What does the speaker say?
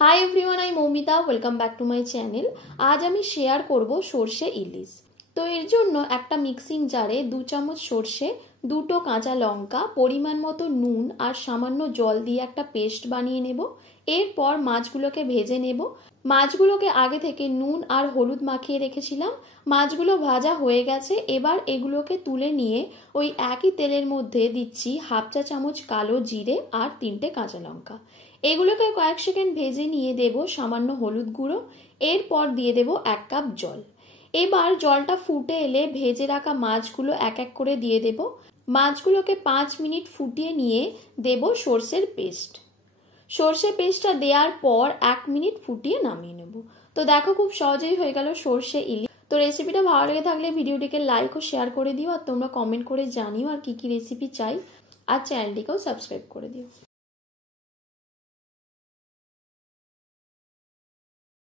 Hi everyone, I Moumita. Welcome back to my channel. আজ আমি share করব সর্ষে ইলিশ। তো এর জন্য একটা মিক্সিং জারে 2 চামচ সর্ষে, 2টো কাঁচা লঙ্কা, পরিমাণ মতো নুন আর সামান্য জল দিয়ে একটা পেস্ট বানিয়ে নেব। এরপর মাছগুলোকে ভেজে নেব। মাছগুলোকে আগে থেকে নুন আর হলুদ মাখিয়ে রেখেছিলাম। মাছগুলো ভাজা হয়ে গেছে। এবার এগুলোকে তুলে নিয়ে ওই একই তেলের মধ্যে দিচ্ছি হাফ চা চামচ কালো জিরে আর 3টে কাঁচা লঙ্কা। এগুলোকে কয়েক সেকেন্ড ভেজে নিয়ে দেব সামান্য হলুদ গুঁড়ো। এরপর দিয়ে দেব 1 কাপ জল। এবার জলটা ফুটে এলে ভেজে রাখা মাছগুলো এক এক করে দিয়ে দেব। মাছগুলোকে 5 মিনিট ফুটিয়ে নিয়ে দেব সর্ষের পেস্ট। সর্ষে পেস্টটা দেওয়ার পর 1 মিনিট ফুটিয়ে নামিয়ে নেব। তো দেখো, খুব সহজেই হয়ে গেল সর্ষে ইলিশ। তো রেসিপিটা ভালো লেগে থাকলে ভিডিওটিকে লাইক ও শেয়ার করে দিও, আর তোমরা কমেন্ট করে জানিও আর কি কি রেসিপি চাই, আর চ্যানেলটিকেও সাবস্ক্রাইব করে দিও।